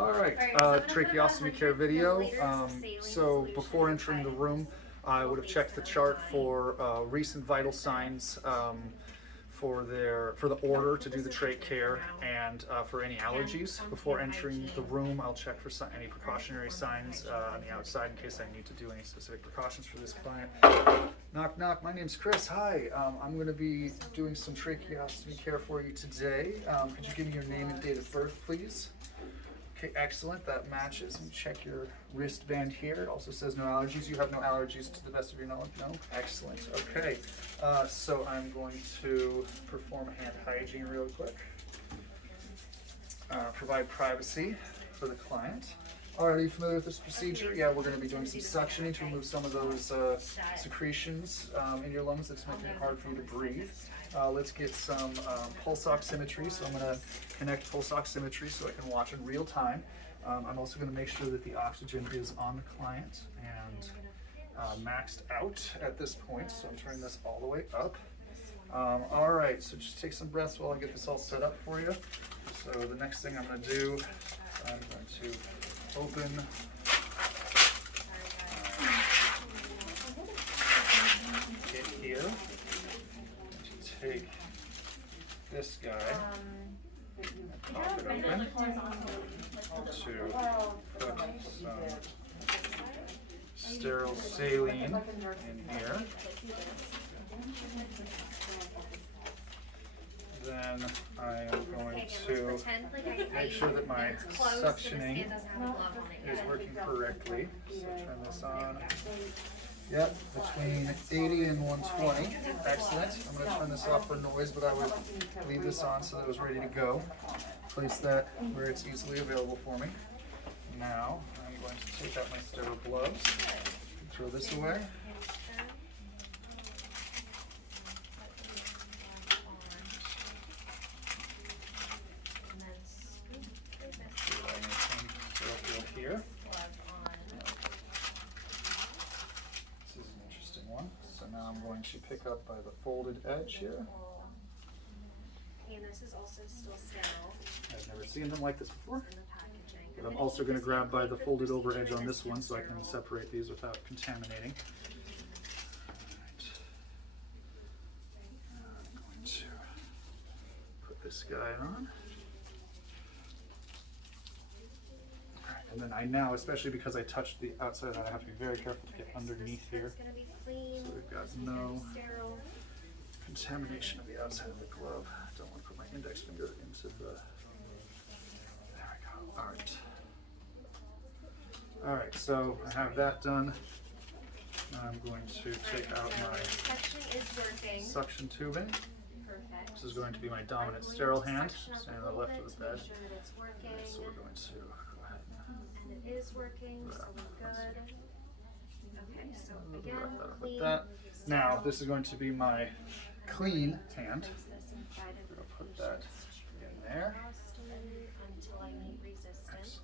All right, tracheostomy care video. So before entering the room, I would have checked the chart for recent vital signs for the order to do the trach care and for any allergies. Before entering the room, I'll check for any precautionary signs on the outside in case I need to do any specific precautions for this client. Knock, knock. My name's Chris. Hi. I'm going to be doing some tracheostomy care for you today. Could you give me your name and date of birth, please? Okay, excellent. That matches. Let me check your wristband here. It also says no allergies. You have no allergies to the best of your knowledge? No? Excellent. Okay. So I'm going to perform a hand hygiene real quick. Provide privacy for the client. All right, are you familiar with this procedure? Yeah, we're going to be doing some suctioning to remove some of those secretions in your lungs that's making it hard for you to breathe. Let's get some pulse oximetry. So I'm going to connect pulse oximetry so I can watch in real time. I'm also going to make sure that the oxygen is on the client and maxed out at this point. So I'm turning this all the way up. All right, so just take some breaths while I get this all set up for you. So the next thing I'm going to do, I'm going to open it here. Take this guy and pop it open to put some sterile saline in here. Then I am going to make sure that my suctioning is working correctly. So turn this on. Yep, between 80 and 120. Excellent. I'm going to turn this off for noise, but I would leave this on so that it was ready to go. Place that where it's easily available for me. Now I'm going to take out my sterile gloves, throw this away. Here. This is an interesting one. So now I'm going to pick up by the folded edge here. And this is also still sterile. I've never seen them like this before. But I'm also going to grab by the folded over edge on this one so I can separate these without contaminating. I'm going to put this guy on. And then I now, especially because I touched the outside of that, I have to be very careful to get underneath here. So we've got no contamination of the outside of the glove. I don't want to put my index finger into the... There we go. All right. All right, so I have that done. I'm going to take out my suction tubing. This is going to be my dominant sterile hand, standing on the left of the bed. So we're going to... It is working, so we're good. Okay, so again, with that. Now, this is going to be my clean hand. I'll put that in there. Until I meet resistance.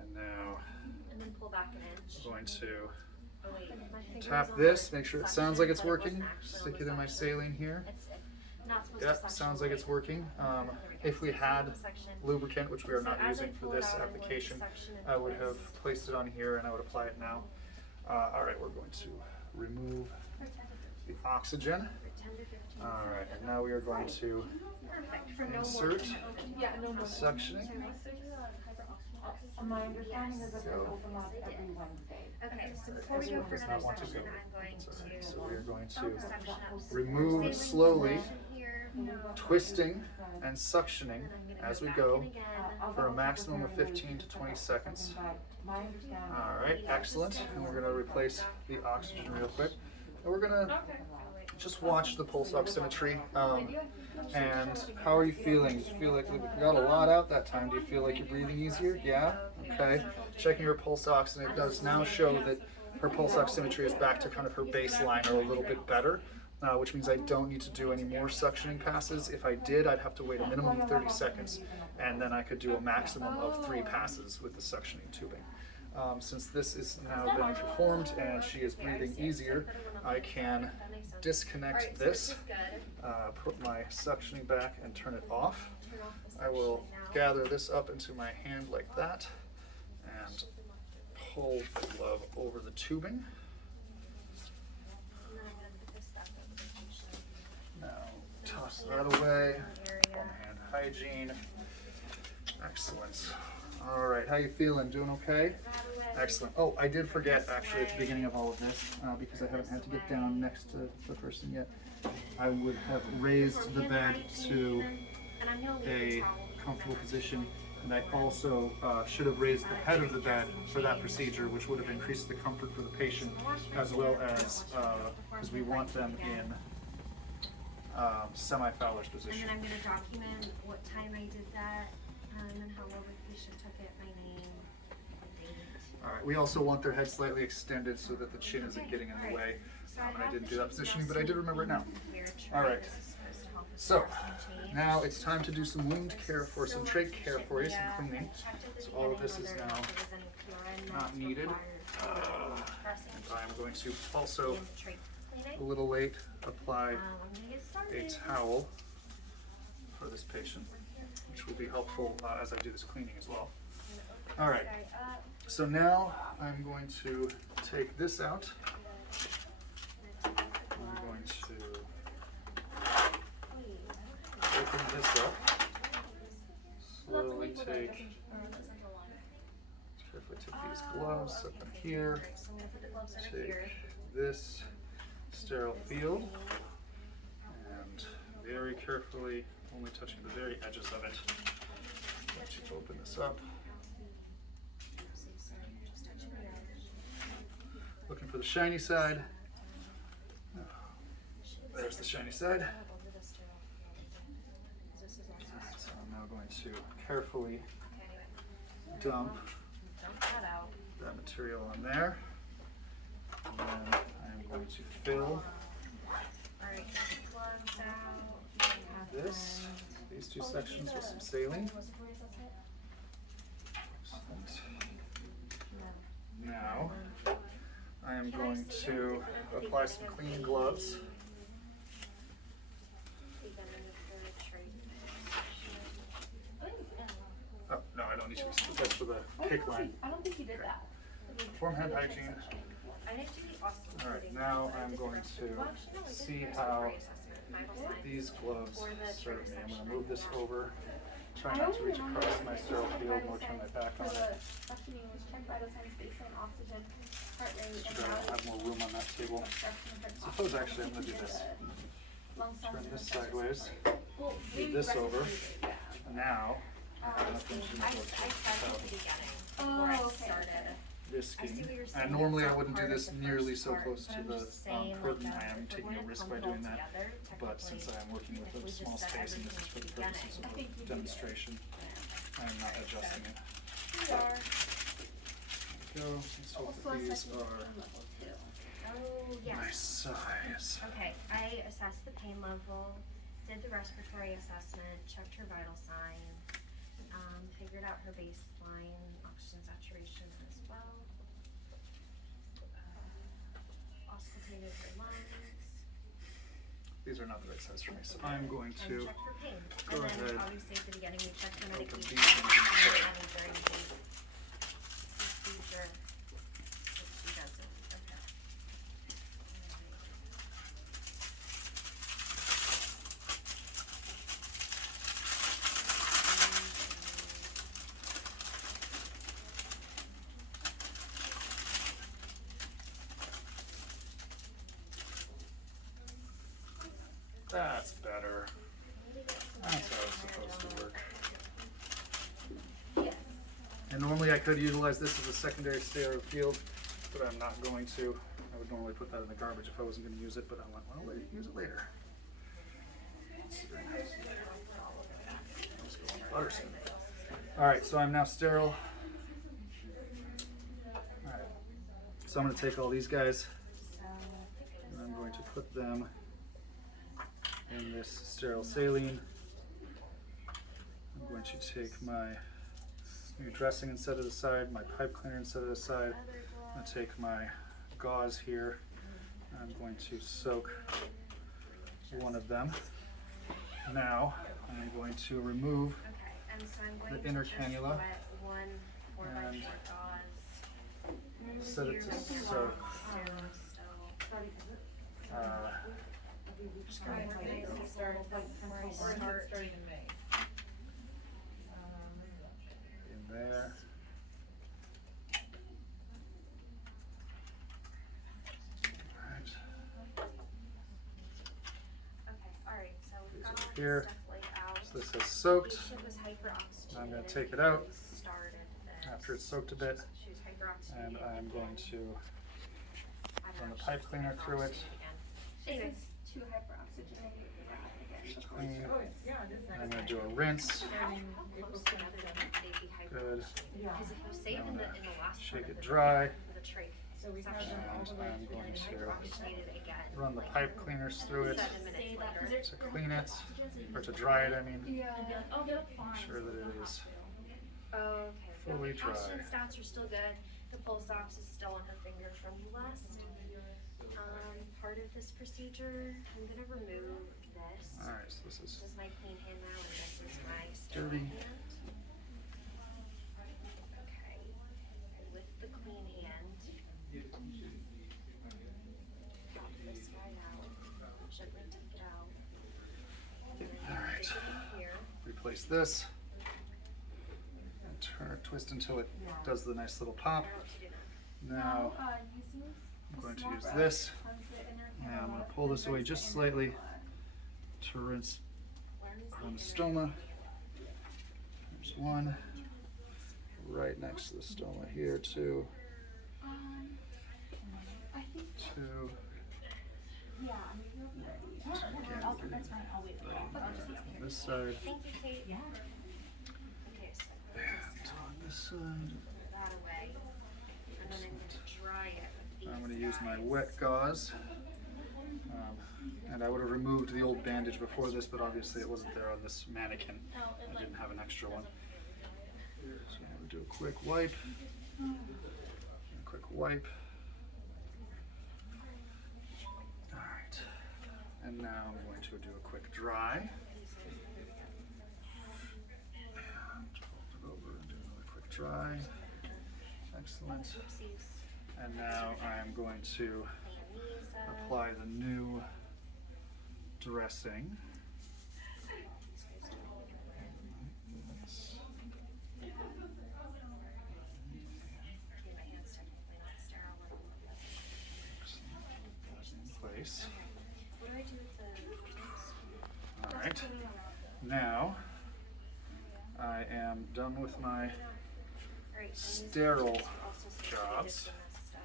And now, and then pull back an inch. I'm going to tap this, make sure it sounds like it's working. Stick it in my saline here. Yep, sounds like it's working. If we had lubricant, which we are not using for this application, I would have placed it on here and I would apply it now. All right, we're going to remove the oxygen. All right, and now we are going to insert the suctioning. My understanding is that they open up every Wednesday. Okay, so before we go for another section, I'm going to... So we are going to remove slowly, twisting and suctioning as we go for a maximum of 15 to 20 seconds. All right, excellent. And we're going to replace the oxygen real quick. And we're going to just watch the pulse oximetry. And how are you feeling? Do you feel like we got a lot out that time? Do you feel like you're breathing easier? Yeah? Okay. Checking her pulse ox, and it does now show that her pulse oximetry is back to kind of her baseline or a little bit better. Which means I don't need to do any more suctioning passes. If I did, I'd have to wait a minimum of 30 seconds, and then I could do a maximum of 3 passes with the suctioning tubing. Since this is now been performed and she is breathing easier, I can disconnect this, put my suctioning back and turn it off. I will gather this up into my hand like that and pull the glove over the tubing. Now toss that away. One hand hygiene. Excellent. All right, how you feeling? Doing okay? Excellent. Oh, I did forget actually at the beginning of all of this, because I haven't had to get down next to the person yet. I would have raised the bed to a comfortable position, and I also should have raised the head of the bed for that procedure, which would have increased the comfort for the patient, as well as because we want them in semi-Fowler's position. And then I'm going to document what time I did that, and how long the patient took it, my name, date. All right. We also want their head slightly extended so that the chin isn't getting in the way. And I didn't do that positioning, but I did remember it now. All right. So now it's time to do some wound care for some trach care for you, some cleaning. So all of this is now not needed. I'm going to also, a little late, apply a towel for this patient, which will be helpful as I do this cleaning as well. All right. So now I'm going to take this out. I'm going to open this up, slowly carefully take these gloves, set them here, take this sterile field, and very carefully, only touching the very edges of it, let you open this up. Looking for the shiny side. There's the shiny side. So I'm now going to carefully dump that material on there. And then I'm going to fill these two sections with some saline. Excellent. Now I am going to apply some clean gloves. Oh, no, I don't need to. That's for the kick line. I don't think you did that. Perform hand hygiene. All right, now I'm going to see how these gloves serve me. I'm going to move this over. Try not to reach across my sterile field, nor turn my back on it. Should I have more room on that table? Suppose actually I'm going to do this. Turn this sideways. Move this over. Now, I'm going to finish disking. And normally I wouldn't do this nearly so close to the curtain. I am taking a risk by doing that. But since I am working with a small space and this is for the purposes of a demonstration, I am not adjusting it. There we go. Let's hope that these are nice size. Okay, I assessed the pain level, did the respiratory assessment, checked her vital signs, figured out her baseline oxygen saturation as well, auscultated her lungs. These are not the right size for me, so I'm going to check for pain. go and then ahead. Obviously at the beginning we checked the Open medication these and during the procedure, which she doesn't. Okay. That's better. That's how it's supposed to work. And normally I could utilize this as a secondary sterile field, but I'm not going to. I would normally put that in the garbage if I wasn't going to use it, but I went, well, use it later. Let's go on buttersmith. All right, so I'm now sterile. All right, so I'm going to take all these guys and I'm going to put them in this sterile saline. I'm going to take my new dressing and set it aside, my pipe cleaner and set it aside. I'm going to take my gauze here. I'm going to soak one of them. Now I'm going to remove Okay, and so I'm going the to inner just cannula wet one 4x4 and gauze set it here to and soak. there still. Just Can I gonna organize these a little bit before I start? Starting in May. in there. Alright, Okay, alright, so we've got all this here. stuff laid out. So this has soaked. Patient was hyperoxygenated. I'm going to take it out when we started this. after it's soaked a bit, She was hyperoxygenated and I'm going again. to I don't run know the if pipe she's cleaner through it. hyperoxygenated again. This is too hyperoxygenated again. Clean. Oh, yeah, it is I'm going nice. to do a rinse. Starting April Close together, 27th. they'd be Good. hyperoxygenated. Yeah. Because if you save I'm in the gonna last shake part it of dry. the trach So we have them all the way And I'm to going the to hyperoxygenated again. run the pipe cleaners through it 7 minutes later. to clean it, or to dry it, I mean. Yeah. Make sure that it is Okay. fully Okay, dry. oxygen stats are still good. The pulse ox is still on her finger from last part of this procedure. I'm gonna remove this. Alright, so this This is is my clean hand now, and this is my sterile dirty. hand. Okay. And with the clean hand, pop this guy out. Gently take it out. And then Alright. stick it in here. Replace this. And turn, twist until it does the nice little pop. I don't know what to do now. Now, Using I'm going to small use brush, this. cleanse the inner And I'm going cannula, to pull this and away rinse just the inner slightly cannula. to rinse Where is around the inner stoma. There's one. Right next to the stoma here, two. I think, Two. yeah, I mean, you'll be ready. Again, I'll, that's fine, I'll wait. On this side. Thank you, Kate. Yeah. Okay, so And on this side. put that away. And then I'm gonna dry it with these I'm going to use my guys. wet gauze. And I would have removed the old bandage before this, but obviously it wasn't there on this mannequin. I didn't have an extra one. So I'm going to do a quick wipe. A quick wipe. Alright. And now I'm going to do a quick dry. And fold it over and do another quick dry. Excellent. Oopsies. And now I'm going to Clean these up. apply the new dressing. Okay, my hand's technically not sterile. Let me look at it. In place. What do I do with the All right. Now I am done with my Alright, and these sterile also situated jobs. in this stuff.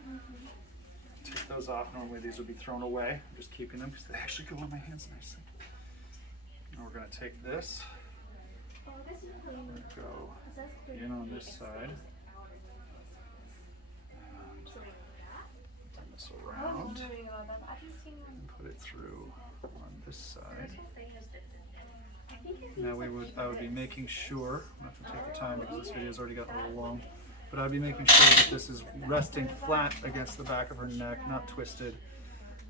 Take those off. Normally these would be thrown away. I'm just keeping them because they actually go on my hands nicely. And we're going to take this. Oh, this is clean. We're going to go It says clean. in on this side. So we do that. Turn this I was around wondering about that, but I just seen them. and put it through on this side. This whole thing has been I think it Now feels like I would be this. making sure, I'm not going to take the time because this video's already gotten a little long, but I'd be making sure that this is resting flat against the back of her neck, not twisted.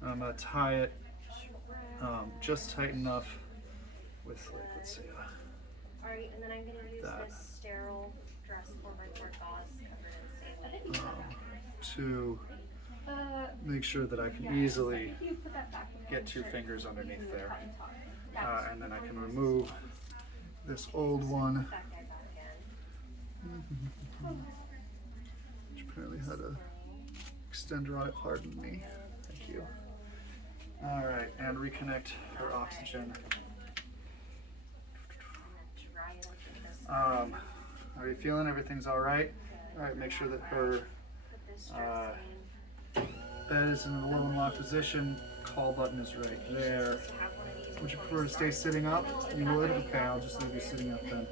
I'm going to tie it just tight enough with, like, let's see, Alright, and then I'm gonna use That. this sterile dress 4x4 gauze covered in saline. to make sure that I can easily If you put that back in get your 2 shirt, fingers you underneath would there. cut and talk. And then I can remove this old one, That guy back in. which apparently had a extender on it. Pardon me. Thank you. All right, and reconnect her oxygen. And then dry it like this. Are you feeling everything's all right? All right, make sure that her Put this dressing. bed is in a low and lock position. Call button is right there. Supposed to have one of these Would you before prefer to stay sitting up? You would? Okay, I'll just leave you sitting up then.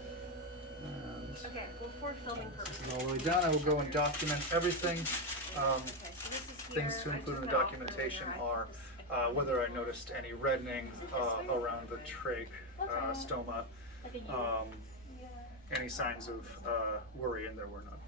And Okay, well, for filming this purposes. is all the way down. I will go and document everything. Okay, so this is Things here. to I include in took the that off documentation earlier. are whether I noticed any reddening around the trach stoma, any signs of worry, and there were none.